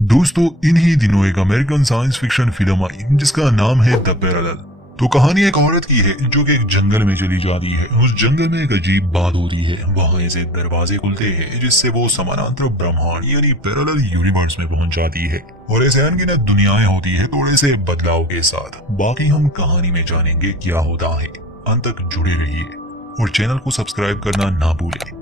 दोस्तों, इन्हीं दिनों एक अमेरिकन साइंस फिक्शन फिल्म आई जिसका नाम है द पैरेलल। तो कहानी एक औरत की है जो कि एक जंगल में चली जाती है। उस जंगल में एक अजीब बात होती है। वहां ऐसे दरवाजे खुलते हैं जिससे वो समानांतर ब्रह्मांड यानी पैरेलल यूनिवर्स में पहुंच जाती है और ऐसे अनगिनत दुनियाएं होती है थोड़े से बदलाव के साथ। बाकी हम कहानी में जानेंगे क्या होता है। अंत तक जुड़े रहिए और चैनल को सब्सक्राइब करना ना भूलें।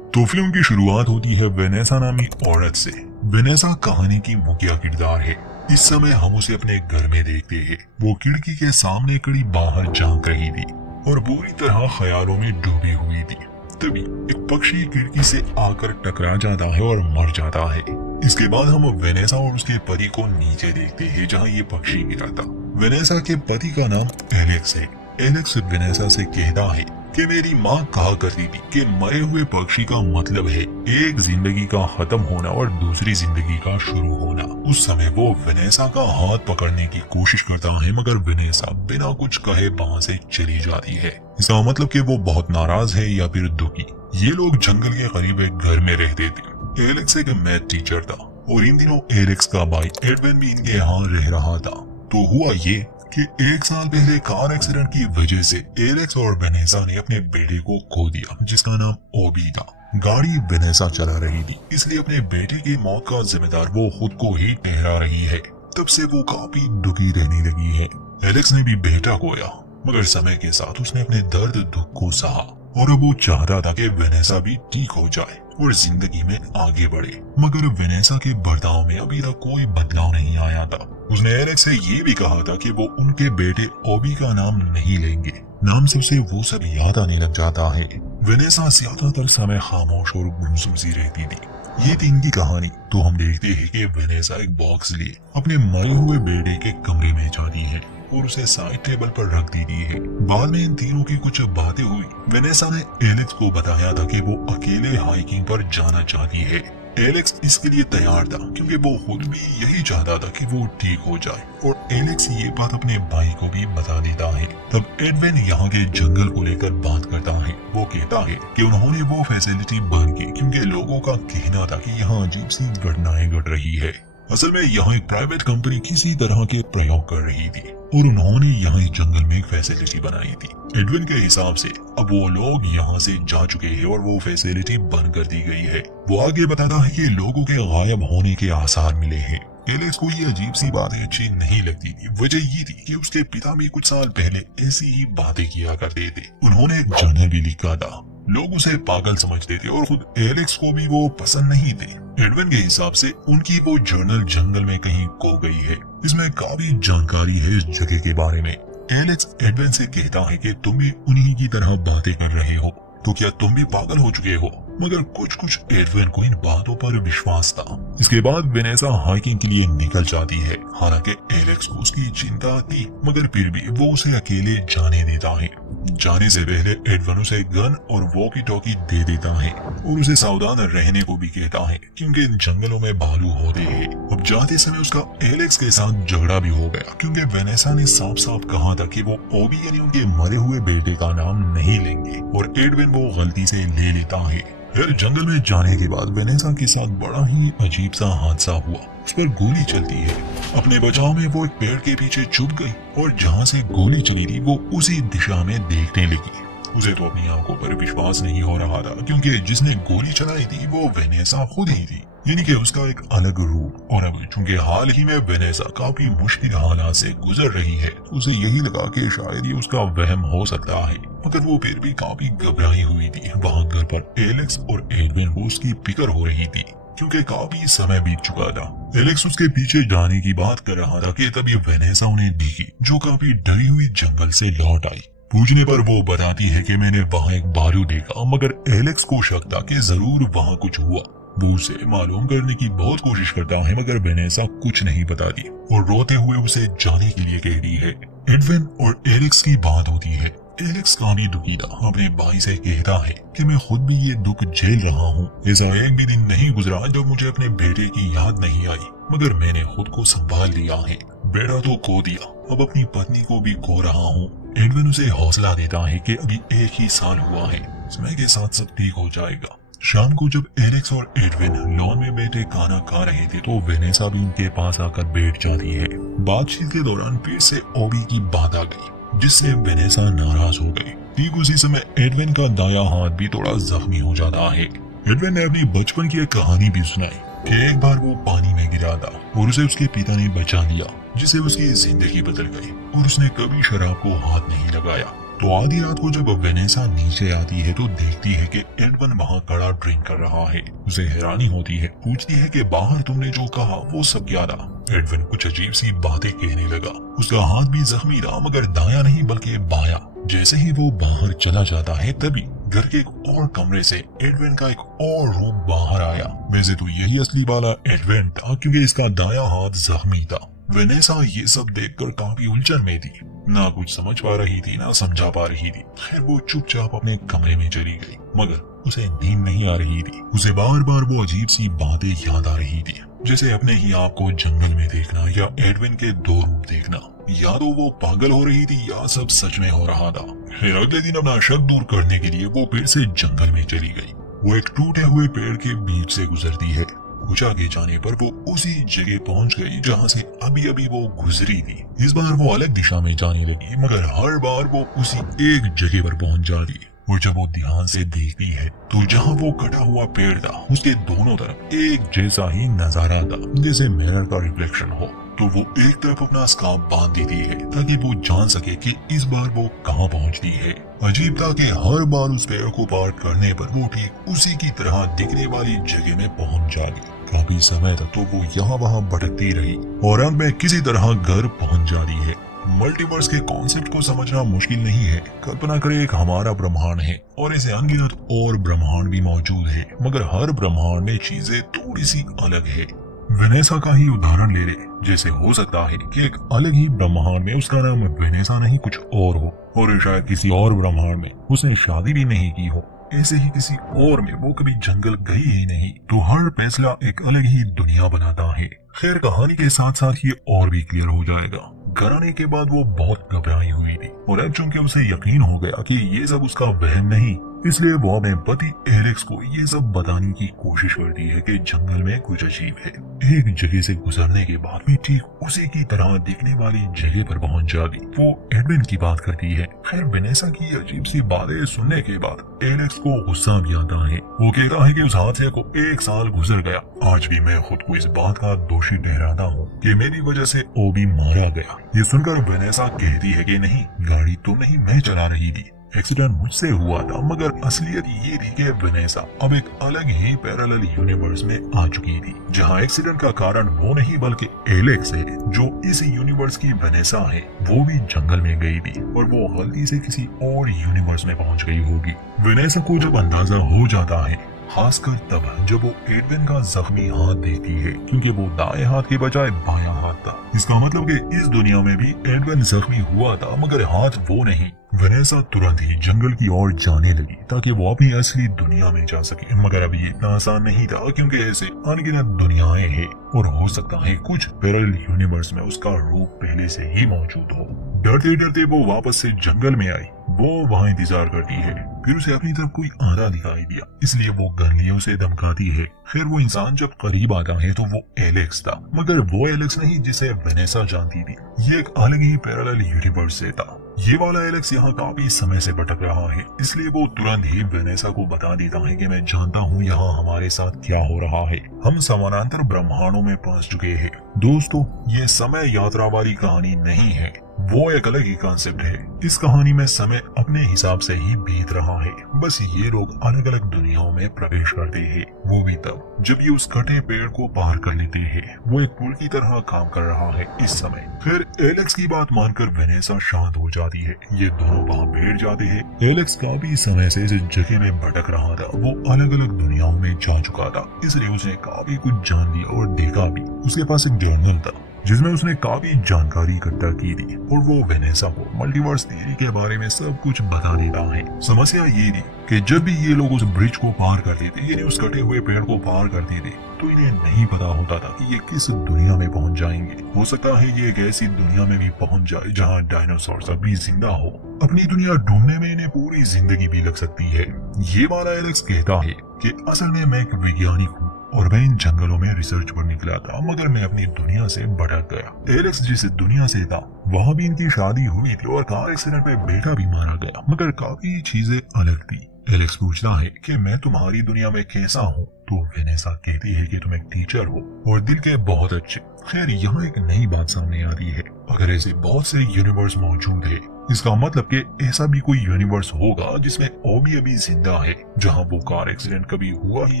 तो फिल्म की शुरुआत होती है वेनेसा नामी औरत से। वेनेसा कहानी की मुख्य किरदार है। इस समय हम उसे अपने घर में देखते हैं। वो खिड़की के सामने खड़ी बाहर झांक रही थी और बुरी तरह ख्यालों में डूबी हुई थी। तभी एक पक्षी खिड़की से आकर टकरा जाता है और मर जाता है। इसके बाद हम वेनेसा और उसके पति को नीचे देखते हैं जहाँ ये पक्षी गिरा था। वेनेसा के पति का नाम एलेक्स है। एलेक्स वेनेसा से कहता है कि मेरी माँ कहा करती थी कि मरे हुए पक्षी का मतलब है एक जिंदगी का खत्म होना और दूसरी जिंदगी का शुरू होना। उस समय वो वेनेसा का हाथ पकड़ने की कोशिश करता है मगर वेनेसा बिना कुछ कहे वहाँ से चली जाती है। इसका मतलब कि वो बहुत नाराज है या फिर दुखी। ये लोग जंगल के करीब एक घर में रहते थे। एलेक्स एक मैथ टीचर था और इन दिनों एलेक्स का भाई एडविन भी इनके यहाँ रह रहा था। तो हुआ ये कि एक साल पहले कार एक्सीडेंट की वजह से एलेक्स और वेनेसा ने अपने बेटे को खो दिया जिसका नाम ओबी था। गाड़ी वेनेसा चला रही थी इसलिए अपने बेटे की मौत का जिम्मेदार वो खुद को ही ठहरा रही है। तब से वो काफी दुखी रहने लगी है। एलेक्स ने भी बेटा खोया मगर समय के साथ उसने अपने दर्द दुख को सहा और अब वो चाहता था कि वेनेसा भी ठीक हो जाए और जिंदगी में आगे बढ़े। मगर वेनेसा के बर्ताव में अभी तक कोई बदलाव नहीं आया था। उसने एलेक्स से ये भी कहा था कि वो उनके बेटे ओबी का नाम नहीं लेंगे। नाम से उसे वो सब याद आने लग जाता है। वेनेसा ज्यादातर समय खामोश और गुमसुम सी रहती थी। ये थी इनकी कहानी। तो हम देखते हैं कि वेनेसा एक बॉक्स लिए अपने मरे हुए बेटे के कमरे में जाती है और उसे साइड टेबल पर रख देती है। बाद में इन तीनों की कुछ बातें हुई। वेनेसा ने एलेक्स को बताया था कि वो अकेले हाइकिंग पर जाना चाहती है। एलेक्स इसके लिए तैयार था क्योंकि वो खुद भी यही चाहता था कि वो ठीक हो जाए और एलेक्स ये बात अपने भाई को भी बता देता है। तब एडविन यहाँ के जंगल को लेकर बात करता है। वो कहता है कि उन्होंने वो फैसिलिटी बंद की क्योंकि लोगों का कहना था कि यहाँ अजीब सी घटनाएं घट रही है। असल में यहाँ एक प्राइवेट कंपनी किसी तरह के प्रयोग कर रही थी और उन्होंने यहाँ जंगल में एक फैसिलिटी बनाई थी। एडविन के हिसाब से अब वो लोग यहाँ से जा चुके हैं और वो फैसिलिटी बंद कर दी गई है। वो आगे बताता है कि लोगों के गायब होने के आसार मिले हैं। एलेक्स को ये अजीब सी बातें अच्छी नहीं लगती थी। वजह ये थी कि उसके पिता भी कुछ साल पहले ऐसी ही बातें किया करते थे। उन्होंने एक जर्नल भी लिखा था। लोग उसे पागल समझते थे और खुद एलेक्स को भी वो पसंद नहीं थे। एडविन के हिसाब से उनकी वो जर्नल जंगल में कहीं खो गई है। इसमें काफी जानकारी है इस जगह के बारे में। एलेक्स एडविन से कहता है कि तुम भी उन्हीं की तरह बातें कर रहे हो, तो क्या तुम भी पागल हो चुके हो? मगर कुछ एडविन को इन बातों पर विश्वास था। इसके बाद वेनेसा हाइकिंग के लिए निकल जाती है। हालांकि एलेक्स को उसकी चिंता थी मगर फिर भी वो उसे अकेले जाने देता है। जाने से पहले एडविन उसे गन और वॉकी टॉकी दे देता है और उसे सावधान रहने को भी कहता है क्योंकि इन जंगलों में भालू होते हैं। अब जाते समय उसका एलेक्स के साथ झगड़ा भी हो गया क्योंकि वेनेसा ने साफ साफ कहा था कि वो ओबी यानी उनके मरे हुए बेटे का नाम नहीं लेंगे और एडविन वो गलती से ले लेता है। फिर जंगल में जाने के बाद वेनेसा के साथ बड़ा ही अजीब सा हादसा हुआ। उस पर गोली चलती है। अपने बचाव में वो एक पेड़ के पीछे छुप गई और जहाँ से गोली चली थी वो उसी दिशा में देखने लगी। उसे तो अपनी आंखों पर विश्वास नहीं हो रहा था क्योंकि जिसने गोली चलाई थी वो वेनेसा खुद ही थी, यानी कि उसका एक अलग रूप। और अब चूंकि हाल ही में वेनेसा काफी मुश्किल हालात से गुजर रही है, उसे यही लगा कि शायद ये उसका वहम हो सकता है। मगर वो फिर भी काफी घबराई हुई थी। वहाँ घर पर एलेक्स और एडविन को उसकी फिक्र हो रही थी क्योंकि काफी समय बीत चुका था। एलेक्स उसके पीछे जाने की बात कर रहा था कि तभी वेनेसा उन्हें दिखी जो काफी डरी हुई जंगल से लौट आई। पूछने पर वो बताती है कि मैंने वहाँ एक भालू देखा। मगर एलेक्स को शक था कि जरूर वहाँ कुछ हुआ। वो उसे मालूम करने की बहुत कोशिश करता है मगर वेनेसा कुछ नहीं बताती और रोते हुए उसे जाने के लिए कहती है। एडविन और एलेक्स की बात होती है। एलेक्स काफी दुखी था। अपने भाई से कहता है कि मैं खुद भी ये दुख झेल रहा हूँ। ऐसा एक भी दिन नहीं गुजरा जब मुझे अपने बेटे की याद नहीं आई, मगर मैंने खुद को संभाल लिया है। बेटा तो खो दिया, अब अपनी पत्नी को भी खो रहा हूँ। एडविन उसे हौसला देता है कि अभी एक ही साल हुआ है, समय के साथ सब ठीक हो जाएगा। शाम को जब एलेक्स और एडविन लॉन में बैठे खाना खा रहे थे तो वेनेसा भी उनके पास आकर बैठ जाती है। बातचीत के दौरान फिर से ओबी की बात आ गई, जिससे वेनेसा नाराज हो गई। ठीक उसी समय एडविन का दायां हाथ भी थोड़ा जख्मी हो जाता है। एडविन ने अपनी बचपन की एक कहानी भी सुनाई कि एक बार वो पानी में गिरा था और उसे उसके पिता ने बचा लिया, जिससे उसकी जिंदगी बदल गई और उसने कभी शराब को हाथ नहीं लगाया। तो आधी रात को जब वेनेसा नीचे आती है तो देखती है कि एडविन वहाँ खड़ा ड्रिंक कर रहा है। उसे हैरानी होती है, पूछती है कि बाहर तुमने जो कहा वो सब क्या था। एडविन कुछ अजीब सी बातें कहने लगा। उसका हाथ भी जख्मी था, मगर दाया नहीं बल्कि बाया। जैसे ही वो बाहर चला जाता है तभी घर के एक और कमरे से एडविन का एक और रूप बाहर आया। वैसे तो यही असली वाला एडविन था, क्योंकि इसका दाया हाथ जख्मी था। वेनेसा ये सब देखकर काफी उलझन में थी, ना कुछ समझ पा रही थी ना समझा पा रही थी। फिर वो चुपचाप अपने कमरे में चली गई, मगर उसे नींद नहीं आ रही थी। उसे बार बार वो अजीब सी बातें याद आ रही थी, जैसे अपने ही आप को जंगल में देखना या एडविन के दो रूप देखना। या तो वो पागल हो रही थी या सब सच में हो रहा था। फिर अगले दिन अपना शक दूर करने के लिए वो फिर से जंगल में चली गई। वो एक टूटे हुए पेड़ के बीच से गुजरती है। कुछ आगे जाने पर वो उसी जगह पहुंच गई जहां से अभी अभी वो गुजरी थी। इस बार वो अलग दिशा में जाने लगी, मगर हर बार वो उसी एक जगह पर पहुंच जाती। और जब वो ध्यान से देखती है तो जहां वो कटा हुआ पेड़ था उसके दोनों तरफ एक जैसा ही नजारा था, जैसे मिरर का रिफ्लेक्शन हो। तो वो एक तरफ अपना स्कार्फ बांध देती है ताकि वो जान सके कि इस बार वो कहाँ पहुंचती है। अजीब था कि हर बार उस पेड़ को पार करने पर वो ठीक उसी की तरह दिखने वाली जगह में पहुंच जाती। काफी समय तक तो वो यहाँ वहाँ भटकती रही और अंत में किसी तरह घर पहुंच जाती है। मल्टीवर्स के कॉन्सेप्ट को समझना मुश्किल नहीं है। कल्पना करें एक हमारा ब्रह्मांड है और ऐसे अनगिनत और ब्रह्मांड भी मौजूद है, मगर हर ब्रह्मांड में चीजें थोड़ी सी अलग है। वेनेसा का ही उदाहरण ले ले, जैसे हो सकता है कि एक अलग ही ब्रह्मांड में उसका नाम वेनेसा नहीं कुछ और हो, और शायद किसी और ब्रह्मांड में उसने शादी भी नहीं की हो। ऐसे ही किसी और में वो कभी जंगल गई ही नहीं। तो हर फैसला एक अलग ही दुनिया बनाता है। खैर, कहानी के साथ साथ ये और भी क्लियर हो जाएगा। घर आने के बाद वो बहुत घबराई हुई थी और अब चूंकि उसे यकीन हो गया कि ये सब उसका वहम नहीं, इसलिए वो अपने पति एलेक्स को ये सब बताने की कोशिश करती है कि जंगल में कुछ अजीब है। एक जगह से गुजरने के बाद भी ठीक उसी की तरह दिखने वाली जगह पर पहुंच जाती। वो एडविन की बात करती है। खैर, वेनेसा की अजीब सी बातें सुनने के बाद एलेक्स को गुस्सा भी आता है। वो कहता है कि उस हादसे को 1 साल गुजर गया। आज भी मैं खुद को इस बात का दोषी ठहराता हूँ कि मेरी वजह से ओबी मारा गया। ये सुनकर वेनेसा कहती है कि नहीं, गाड़ी तो नहीं मैं चला रही थी, एक्सीडेंट मुझसे हुआ था। मगर असलियत ये थी कि वेनेसा अब एक अलग ही पैरेलल यूनिवर्स में आ चुकी थी, जहां एक्सीडेंट का कारण वो नहीं बल्कि एलेक्स है, जो इस यूनिवर्स की वेनेसा है। वो भी जंगल में गई थी और वो गलती से किसी और यूनिवर्स में पहुंच गई होगी। वेनेसा को जब अंदाजा हो जाता है, खासकर तब जब वो एडविन का जख्मी हाथ देखती है, क्योंकि वो दाएं हाथ के बजाय बायां हाथ था। इसका मतलब कि इस दुनिया में भी एडविन जख्मी हुआ था, मगर हाथ वो नहीं। वेनेसा तुरंत ही जंगल की ओर जाने लगी ताकि वो अपनी असली दुनिया में जा सके, मगर अभी इतना आसान नहीं था, क्योंकि ऐसे अनगिनत दुनियाएं हैं और हो सकता है कुछ पैरेलल यूनिवर्स में उसका रूप पहले से ही मौजूद हो। डरते डरते वो वापस से जंगल में आई। वो वहाँ इंतजार करती है, फिर उसे अपनी तरफ कोई आधा दिखाई दिया, इसलिए वो गन लिए उसे धमकाती है। फिर वो इंसान जब करीब आता है तो वो एलेक्स था, मगर वो एलेक्स नहीं जिसे वेनेसा जानती थी। ये एक अलग ही पैरेलल यूनिवर्स से था। ये वाला एलेक्स यहाँ काफी समय से भटक रहा है, इसलिए वो तुरंत ही वेनेसा को बता देता है कि मैं जानता हूँ यहाँ हमारे साथ क्या हो रहा है। हम समानांतर ब्रह्मांडों में पहुंच चुके हैं। दोस्तों, ये समय यात्रा वाली कहानी नहीं है, वो एक अलग ही कॉन्सेप्ट है। इस कहानी में समय अपने हिसाब से ही बीत रहा है, बस ये लोग अलग अलग दुनियाओं में प्रवेश करते हैं, वो भी तब जब ये उस कटे पेड़ को पार कर लेते हैं। वो एक पुल की तरह काम कर रहा है इस समय। फिर एलेक्स की बात मानकर वेनेसा शांत हो जाती है। ये दोनों वहाँ बैठ जाते हैं। एलेक्स काफी समय से इस जगह में भटक रहा था। वो अलग अलग दुनियाओं में जा चुका था, इसलिए उसने काफी कुछ जान लिया और देखा भी। उसके पास एक जर्नल था जिसमें उसने काफी जानकारी इकट्ठा की थी और वो वेनेसा को मल्टीवर्स थ्योरी के बारे में सब कुछ बता देता है। समस्या ये थी कि जब भी ये लोग उस ब्रिज को पार करते थे, यानी उस कटे हुए पेड़ को पार करते थे, तो इन्हें नहीं पता होता था कि ये किस दुनिया में पहुंच जाएंगे। हो सकता है ये एक ऐसी दुनिया में भी पहुंच जाए जहां डायनासोर अभी जिंदा हो। अपनी दुनिया ढूंढने में इन्हें पूरी जिंदगी भी लग सकती है। ये वाला एलेक्स कहता है कि असल में मैं एक वैज्ञानिक हूँ और मैं इन जंगलों में रिसर्च पर निकला था, मगर मैं अपनी दुनिया से भटक गया। एलेक्स जिस दुनिया से था वहाँ भी इनकी शादी हुई थी और कार एक्सीडेंट में बेटा भी मारा गया, मगर काफी चीजें अलग थी। एलेक्स पूछता है कि मैं तुम्हारी दुनिया में कैसा हूँ, तो वेनेसा कहती है कि तुम एक टीचर हो और दिल के बहुत अच्छे। खैर यहाँ एक नई बात सामने आती है, अगर ऐसे बहुत से यूनिवर्स मौजूद है, इसका मतलब कि ऐसा भी कोई यूनिवर्स होगा जिसमें ओबी अभी जिंदा है, जहां वो कार एक्सीडेंट कभी हुआ ही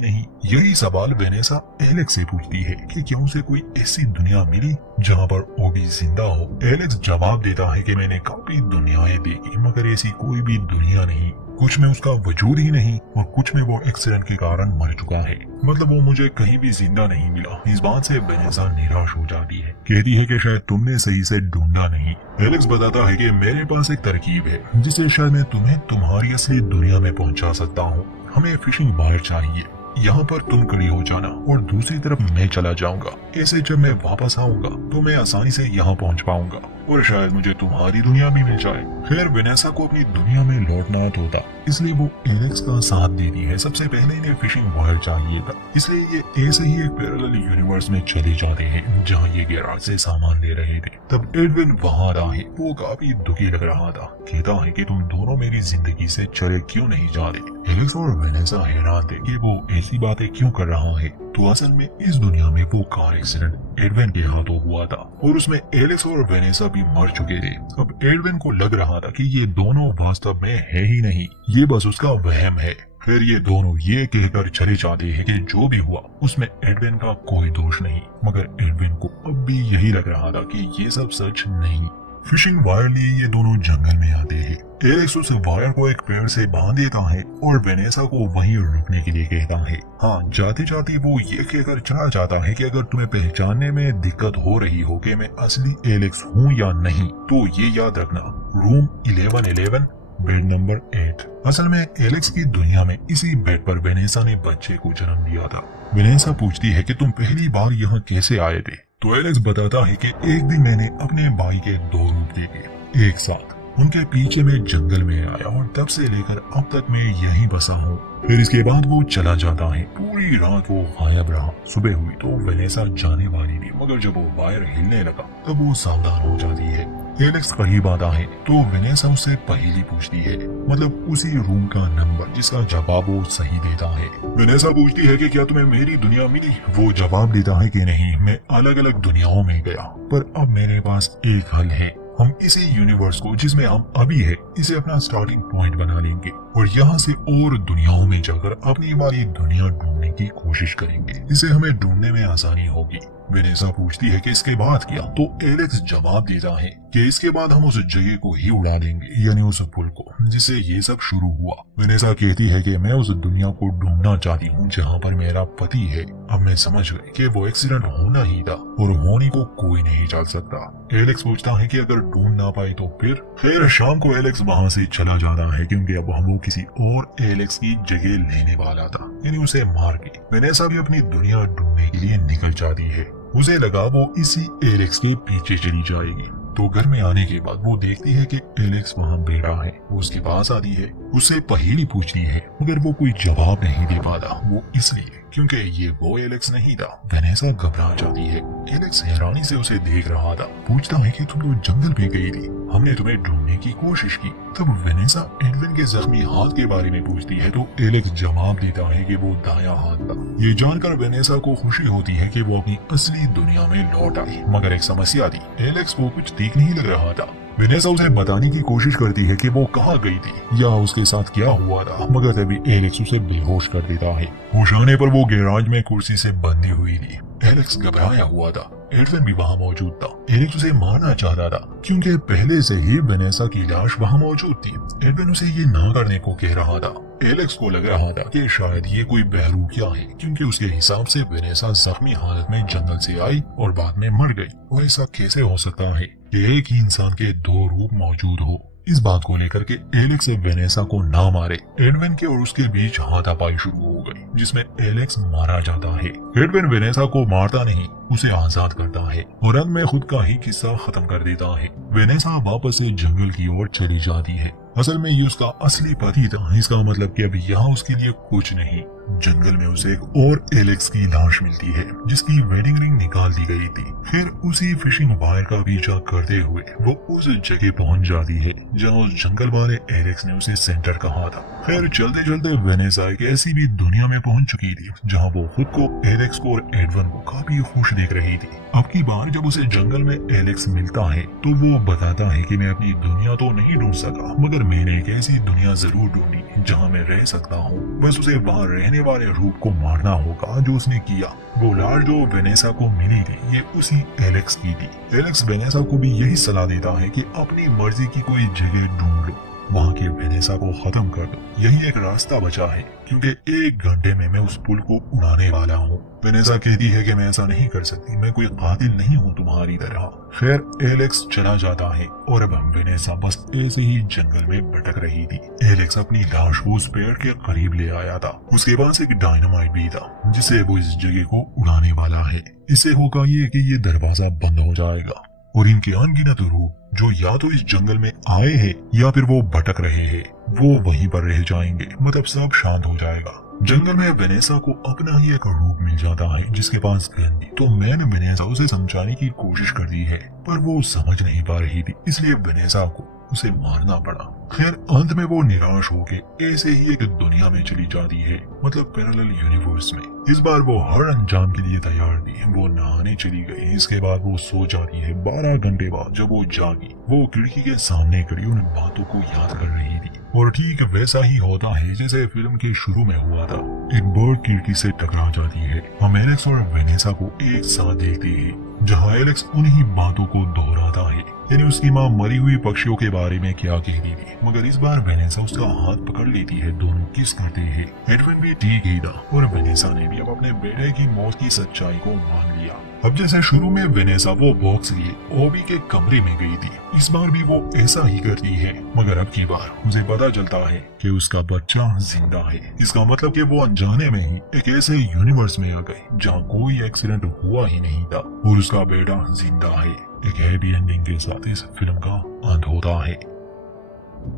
नहीं। यही सवाल वेनेसा एलेक्स से पूछती है कि क्या उसे कोई ऐसी दुनिया मिली जहां पर ओबी जिंदा हो। एलेक्स जवाब देता है कि मैंने काफी दुनियाएं देखी, मगर ऐसी कोई भी दुनिया नहीं। कुछ में उसका वजूद ही नहीं और कुछ में वो एक्सीडेंट के कारण मर चुका है, मतलब वो मुझे कहीं भी जिंदा नहीं मिला। इस बात से वेनेसा निराश हो जाती है, कहती है कि शायद तुमने सही से ढूंढा नहीं। एलेक्स बताता है कि मेरे पास एक तरकीब है जिससे शायद मैं तुम्हें तुम्हारी असली दुनिया में पहुंचा सकता हूँ। हमें फिशिंग वायर चाहिए, यहाँ पर तुम खड़ी हो जाना और दूसरी तरफ मैं चला जाऊंगा। ऐसे जब मैं वापस आऊंगा तो मैं आसानी से यहाँ पहुँच पाऊंगा और शायद मुझे तुम्हारी दुनिया भी मिल जाए। खैर वेनेसा को अपनी दुनिया में लौटना होता, इसलिए वो एलेक्स का साथ देती है। सबसे पहले इन्हें फिशिंग वायर चाहिए था, इसलिए ये ऐसे ही एक पैरेलल यूनिवर्स में चले जाते हैं जहाँ ये गैराज से सामान ले रहे थे। तब एडविन वहाँ आता है, वो काफी दुखी लग रहा था, कहता है कि तुम दोनों मेरी जिंदगी से चले क्यों नहीं जा रहे। एलेक्स और वेनेसा हैरान थे कि वो ऐसी बातें क्यों कर रहा है। तो असल में इस दुनिया में वो कार एक्सीडेंट एडविन के हाथों हुआ था और उसमें एलेक्स और वेनेसा भी मर चुके थे। अब एडविन को लग रहा था कि ये दोनों वास्तव में है ही नहीं, ये बस उसका वहम है। फिर ये दोनों ये कहकर चले जाते हैं कि जो भी हुआ उसमें एडविन का कोई दोष नहीं, मगर एडविन को अब भी यही लग रहा था कि ये सब सच नहीं। फिशिंग वायर लिए ये दोनों जंगल में आते हैं। एलेक्स उस वायर को एक पेड़ से बांध देता है और वेनेसा को वहीं रुकने के लिए कहता है। हाँ, जाते जाते वो ये कहकर चला जाता है कि अगर तुम्हें पहचानने में दिक्कत हो रही हो कि मैं असली एलेक्स हूँ या नहीं, तो ये याद रखना, रूम 1111 बेड नंबर 8। असल में एलेक्स की दुनिया में इसी बेड पर वेनेसा ने बच्चे को जन्म दिया था। वेनेसा पूछती है कि तुम पहली बार यहाँ कैसे आए थे, तो एलेक्स बताता है कि एक दिन मैंने अपने भाई के 2 रूप देखे एक साथ, उनके पीछे में जंगल में आया और तब से लेकर अब तक मैं यहीं बसा हूँ। फिर इसके बाद वो चला जाता है। पूरी रात वो गायब रहा। सुबह हुई तो वेनेसा जाने वाली थी, मगर जब वो वायर हिलने लगा तब वो सावधान हो जाती है। एलेक्स करीब आता है तो वेनेसा उससे पहेली पूछती है, मतलब उसी रूम का नंबर, जिसका जवाब वो सही देता है। वेनेसा पूछती है कि क्या तुम्हें मेरी दुनिया मिली। वो जवाब देता है कि नहीं, मैं अलग अलग दुनियाओं में गया, पर अब मेरे पास एक हल है। हम इसी यूनिवर्स को जिसमें हम अभी है, इसे अपना स्टार्टिंग पॉइंट बना लेंगे और यहाँ से और दुनियाओं में जाकर अपनी वाली दुनिया ढूंढने की कोशिश करेंगे। इसे हमें ढूंढने में आसानी होगी। वेनेसा पूछती है कि इसके बाद क्या, तो एलेक्स जवाब देता है कि इसके बाद हम उस जगह को ही उड़ा देंगे, यानी उस पुल को जिससे ये सब शुरू हुआ। वेनेसा कहती है कि मैं उस दुनिया को ढूंढना चाहती हूँ जहाँ पर मेरा पति है। अब मैं समझ गई कि वो एक्सीडेंट होना ही था और होने को कोई नहीं टाल सकता। एलेक्स पूछता है कि अगर ढूंढ ना पाए तो फिर। खैर शाम को एलेक्स वहाँ से चला जाता है क्योंकि अब वो किसी और एलेक्स की जगह लेने वाला था, यानी उसे मार के। वेनेसा भी अपनी दुनिया ढूंढने के लिए निकल जाती है। उसे लगा वो इसी एलेक्स के पीछे चली जाएगी। तो घर में आने के बाद वो देखती है कि एलेक्स वहाँ बैठा है। वो उसके पास आती है, उससे पहेली पूछती है, मगर वो कोई जवाब नहीं दे पाता। वो इसलिए क्योंकि ये वो एलेक्स नहीं था। वेनेसा घबरा जाती है। एलेक्स हैरानी से उसे देख रहा था। पूछता है कि तुम तो जंगल में गई थी, हमने तुम्हें ढूंढने की कोशिश की। तब वेनेसा एडविन के जख्मी हाथ के बारे में पूछती है तो एलेक्स जवाब देता है कि वो दायां हाथ था। ये जानकर वेनेसा को खुशी होती है कि वो अपनी असली दुनिया में लौट आई, मगर एक समस्या थी, एलेक्स को कुछ ठीक नहीं लग रहा था। वेनेसा उसे बताने की कोशिश करती है कि वो कहाँ गई थी या उसके साथ क्या हुआ था, मगर तभी एलेक्स उसे बेहोश कर देता है। होश आने पर वो गैराज में कुर्सी से बंधी हुई थी। एलेक्स घबराया हुआ था। एडविन भी वहाँ मौजूद था। एलेक्स उसे मारना चाहता था क्योंकि पहले से ही वेनेसा की लाश वहाँ मौजूद थी। एडविन उसे ये ना करने को कह रहा था। एलेक्स को लग रहा था कि शायद ये कोई बहरूपिया है, क्योंकि उसके हिसाब से वेनेसा जख्मी हालत में जंगल से आई और बाद में मर गई। और ऐसा कैसे हो सकता है कि एक ही इंसान के 2 रूप मौजूद हो। इस बात को लेकर के एलेक्स वेनेसा को ना मारे, एडविन के और उसके बीच हाथापाई शुरू हो गई, जिसमें एलेक्स मारा जाता है। एडविन वेनेसा को मारता नहीं, उसे आजाद करता है और अंत में खुद का ही किस्सा खत्म कर देता है। वेनेसा वापस से जंगल की ओर चली जाती है। असल में ये उसका असली पति था, इसका मतलब कि अब यहाँ उसके लिए कुछ नहीं। जंगल में उसे एक और एलेक्स की लाश मिलती है, जिसकी वेडिंग रिंग निकाल दी गई थी। फिर उसी फिशिंग वायर का पीछा करते हुए वो उस जगह पहुंच जाती है जहाँ उस जंगल वाले एलेक्स ने उसे सेंटर कहा था। फिर चलते चलते वेनेसा एक ऐसी भी दुनिया में पहुंच चुकी थी जहाँ वो खुद को, एलेक्स को और एडवन को काफी खुश देख रही थी। अब की बार जब उसे जंगल में एलेक्स मिलता है तो वो बताता है कि मैं अपनी दुनिया तो नहीं ढूंढ सका, मगर मैंने एक ऐसी दुनिया जरूर ढूंढी जहाँ मैं रह सकता हूँ। बस उसे वहाँ रहने वाले रूप को मारना होगा जो उसने किया। वो लाश जो वेनेसा को मिली थी ये उसी एलेक्स की थी। एलेक्स वेनेसा को भी यही सलाह देता है कि अपनी मर्जी की कोई जगह ढूंढ लो, वहाँ के वेनेसा को खत्म कर दो, यही एक रास्ता बचा है, क्योंकि 1 घंटे में मैं उस पुल को उड़ाने वाला हूँ। वेनेसा कहती है कि मैं ऐसा नहीं कर सकती, मैं कोई कातिल नहीं हूँ तुम्हारी तरह। फिर एलेक्स चला जाता है और अब वेनेसा बस ऐसे ही जंगल में भटक रही थी। एलेक्स अपनी लाश को उस पेड़ के करीब ले आया था। उसके पास एक डायनामाइट भी था जिसे वो इस जगह को उड़ाने वाला है। इससे होगा ये कि ये दरवाजा बंद हो जाएगा और इनके अनगिनत रूप जो या तो इस जंगल में आए हैं या फिर वो भटक रहे हैं, वो वहीं पर रह जाएंगे, मतलब सब शांत हो जाएगा। जंगल में वेनेसा को अपना ही एक रूप मिल जाता है जिसके पास गन थी, तो मैंने वेनेसा उसे समझाने की कोशिश कर दी है, पर वो समझ नहीं पा रही थी, इसलिए वेनेसा को उसे मारना पड़ा। खैर अंत में वो निराश होके ऐसे ही एक दुनिया में चली जाती है, मतलब पैरेलल यूनिवर्स में। इस बार वो हर अंजाम के लिए तैयार थी। वो नहाने चली गई, इसके बाद वो सो जाती है। 12 घंटे बाद जब वो जागी, वो खिड़की के सामने खड़ी उन बातों को याद कर रही थी और ठीक वैसा ही होता है जैसे फिल्म के शुरू में हुआ था। एक बर्ड खिड़की से टकरा जाती है। हम एलेक्स और वेनेसा को एक साथ देखते हैं, जहाँ एलेक्स उन्हीं बातों को दोहराता है, यानी उसकी माँ मरी हुई पक्षियों के बारे में क्या कहती थी, मगर इस बार वेनेसा उसका हाथ पकड़ लेती है। दोनों किस करते हैं। एडविन भी ठीक ही था और वेनेसा ने भी अब अपने बेटे की मौत की सच्चाई को मान लिया। अब जैसे शुरू में वेनेसा वो बॉक्स लिए ओबी के कमरे में गई थी, इस बार भी वो ऐसा ही करती है, मगर अब की बार उसे पता चलता है कि उसका बच्चा जिंदा है। इसका मतलब कि वो अनजाने में ही एक ऐसे यूनिवर्स में आ गई जहाँ कोई एक्सीडेंट हुआ ही नहीं था और उसका बेटा जिंदा है। एक हैप्पी एंडिंग के साथ इस फिल्म का अंत होता है।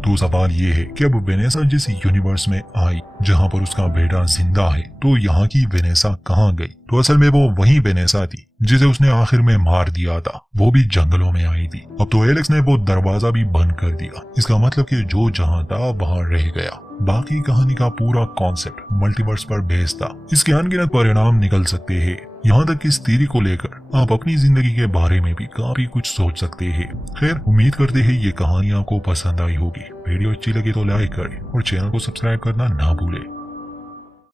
तो सवाल ये है कि अब वेनेसा जिस यूनिवर्स में आई जहां पर उसका बेटा जिंदा है, तो यहाँ की वेनेसा कहाँ गई? तो असल में वो वही वेनेसा थी जिसे उसने आखिर में मार दिया था। वो भी जंगलों में आई थी। अब तो एलेक्स ने वो दरवाजा भी बंद कर दिया। इसका मतलब कि जो जहां था वहां रह गया। बाकी कहानी का पूरा कॉन्सेप्ट मल्टीवर्स पर बेस्ड था। इसके अनगिनत परिणाम निकल सकते हैं। यहाँ तक कि इस थ्योरी को लेकर आप अपनी जिंदगी के बारे में भी काफी कुछ सोच सकते हैं। खैर उम्मीद करते हैं ये कहानी आपको पसंद आई होगी। वीडियो अच्छी लगी तो लाइक करें और चैनल को सब्सक्राइब करना ना भूलें।